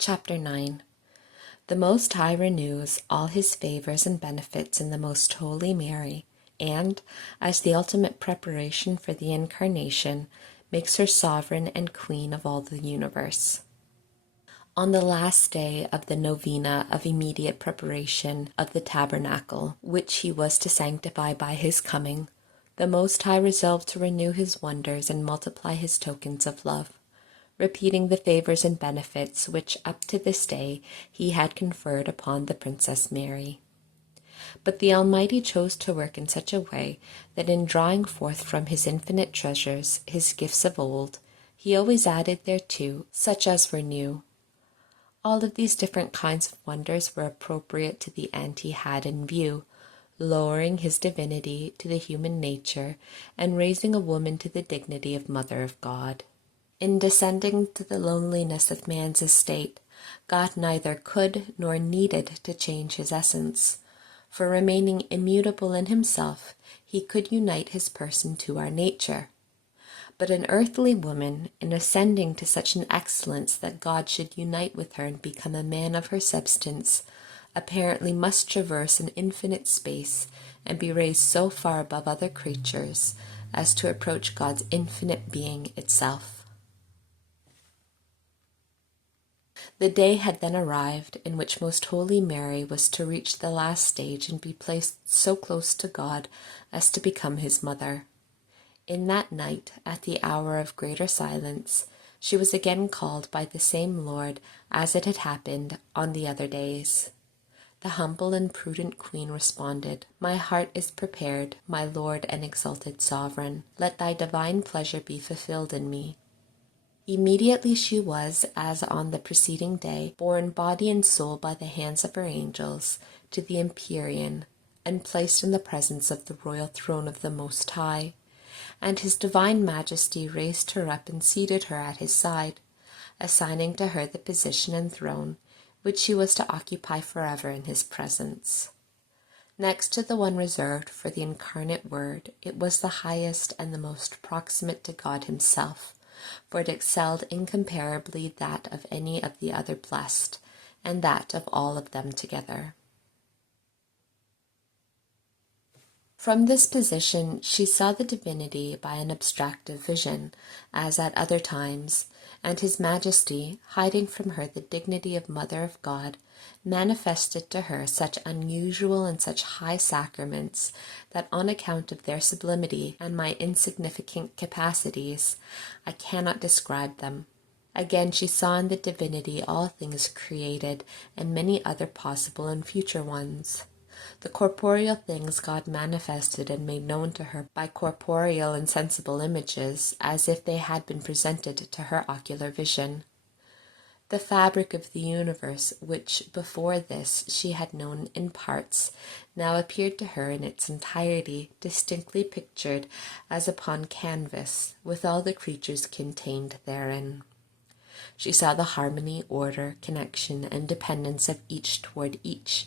Chapter 9. The Most High renews all his favors and benefits in the Most Holy Mary, and, as the ultimate preparation for the Incarnation, makes her sovereign and queen of all the universe. On the last day of the novena of immediate preparation of the tabernacle, which he was to sanctify by his coming, the Most High resolved to renew his wonders and multiply his tokens of love, repeating the favors and benefits which up to this day he had conferred upon the Princess Mary. But the Almighty chose to work in such a way that in drawing forth from his infinite treasures his gifts of old, he always added thereto such as were new. All of these different kinds of wonders were appropriate to the end he had in view, lowering his divinity to the human nature and raising a woman to the dignity of Mother of God. In descending to the loneliness of man's estate, God neither could nor needed to change his essence, for remaining immutable in himself, he could unite his person to our nature. But an earthly woman, in ascending to such an excellence that God should unite with her and become a man of her substance, apparently must traverse an infinite space and be raised so far above other creatures as to approach God's infinite being itself. The day had then arrived in which Most Holy Mary was to reach the last stage and be placed so close to God as to become his mother. In that night, at the hour of greater silence, she was again called by the same Lord as it had happened on the other days. The humble and prudent queen responded, "My heart is prepared, my Lord and exalted Sovereign. Let thy divine pleasure be fulfilled in me." Immediately she was, as on the preceding day, borne body and soul by the hands of her angels to the Empyrean, and placed in the presence of the royal throne of the Most High, and his divine majesty raised her up and seated her at his side, assigning to her the position and throne which she was to occupy forever in his presence. Next to the one reserved for the incarnate Word, it was the highest and the most proximate to God himself, for it excelled incomparably that of any of the other blessed, and that of all of them together. From this position she saw the divinity by an abstractive vision, as at other times, and his majesty, hiding from her the dignity of Mother of God, manifested to her such unusual and such high sacraments that on account of their sublimity and my insignificant capacities, I cannot describe them. Again she saw in the divinity all things created and many other possible and future ones. The corporeal things God manifested and made known to her by corporeal and sensible images, as if they had been presented to her ocular vision. The fabric of the universe, which before this she had known in parts, now appeared to her in its entirety, distinctly pictured as upon canvas, with all the creatures contained therein. She saw the harmony, order, connection, and dependence of each toward each,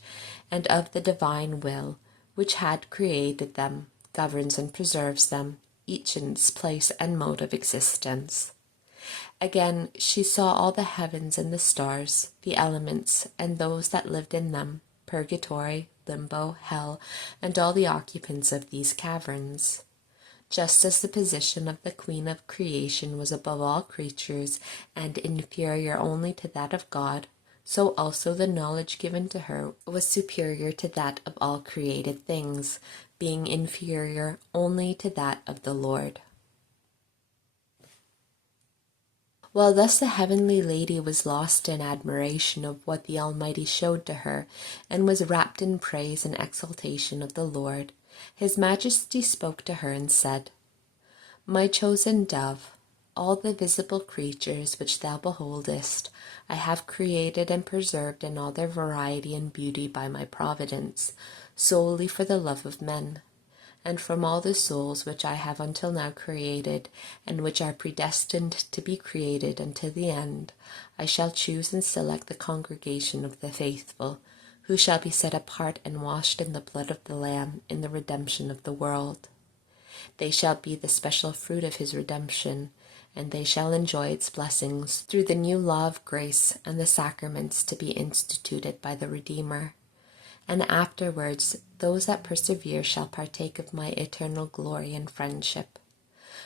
and of the divine will, which had created them, governs and preserves them, each in its place and mode of existence. Again, she saw all the heavens and the stars, the elements, and those that lived in them, purgatory, limbo, hell, and all the occupants of these caverns. Just as the position of the Queen of Creation was above all creatures and inferior only to that of God, so also the knowledge given to her was superior to that of all created things, being inferior only to that of the Lord. While thus the heavenly lady was lost in admiration of what the Almighty showed to her, and was wrapped in praise and exaltation of the Lord, his Majesty spoke to her and said, "My chosen dove, all the visible creatures which thou beholdest, I have created and preserved in all their variety and beauty by my providence, solely for the love of men. And from all the souls which I have until now created, and which are predestined to be created unto the end, I shall choose and select the congregation of the faithful, who shall be set apart and washed in the blood of the Lamb in the redemption of the world. They shall be the special fruit of his redemption, and they shall enjoy its blessings through the new law of grace and the sacraments to be instituted by the Redeemer. And afterwards those that persevere shall partake of my eternal glory and friendship.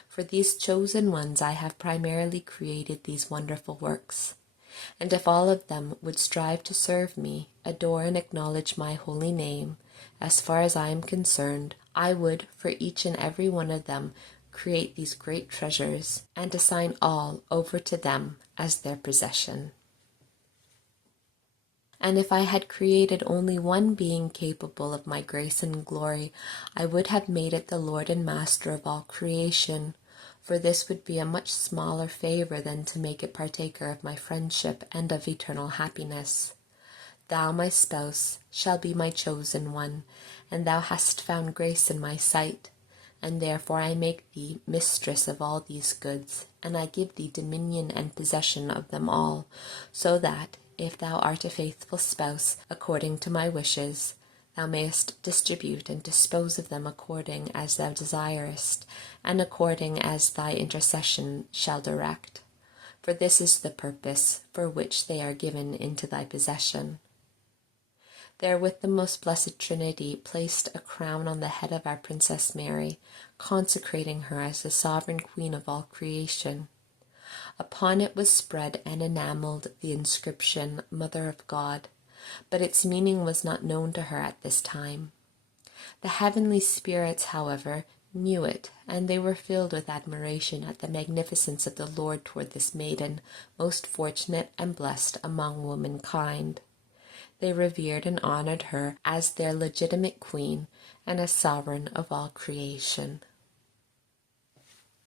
For these chosen ones I have primarily created these wonderful works. And if all of them would strive to serve me, adore and acknowledge my holy name, as far as I am concerned, I would, for each and every one of them, create these great treasures, and assign all over to them as their possession. And if I had created only one being capable of my grace and glory, I would have made it the Lord and Master of all creation, for this would be a much smaller favor than to make it partaker of my friendship and of eternal happiness. Thou, my spouse, shall be my chosen one, and thou hast found grace in my sight, and therefore I make thee mistress of all these goods, and I give thee dominion and possession of them all, so that, if thou art a faithful spouse, according to my wishes, thou mayest distribute and dispose of them according as thou desirest, and according as thy intercession shall direct. For this is the purpose for which they are given into thy possession. Therewith the most blessed Trinity placed a crown on the head of our Princess Mary, consecrating her as the sovereign queen of all creation. Upon it was spread and enamelled the inscription, Mother of God, but its meaning was not known to her at this time. The heavenly spirits, however, knew it, and they were filled with admiration at the magnificence of the Lord toward this maiden, most fortunate and blessed among womankind. They revered and honored her as their legitimate queen and as sovereign of all creation.